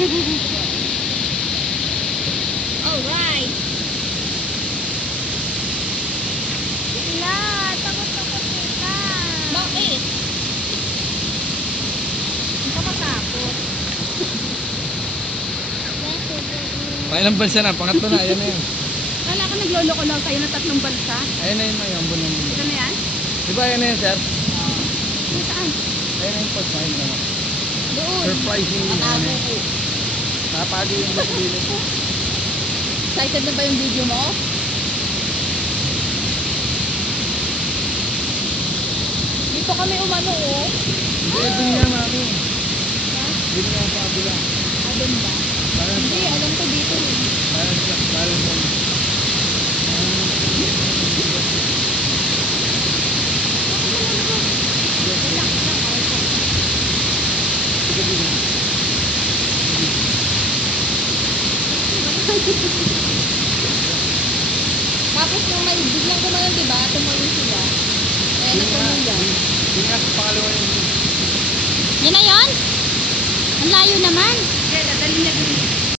Alright. Sila, takot-takot sila. Bakit? Hindi ka matakot. Pangilang balsa na, pangatlo na, ayan na yan. Kala ko nagloloko lang kayo ng 3 balsa. Ayan na yun, may ambon ng mundo. Ito na yan? Di ba ayan na yan, sir? Yung saan? Ayan na yung pag-find naman. Doon. Surprisingly. Natago ko. Napagi yung basili ko. Excited na ba yung video mo? Dito kami umano oh. Hindi, doon nga, mami. Doon nga sa kabila. Adon ba? Parang Hindi, alam ko dito eh. parang mo. Tapos nung may biglang gumanon, diba? Tumalon sila. Kaya nagtanong dyan. Doon nga sa pangalawa yung Yan na yan? Ang layo naman. Kaya dadalhin niya dun.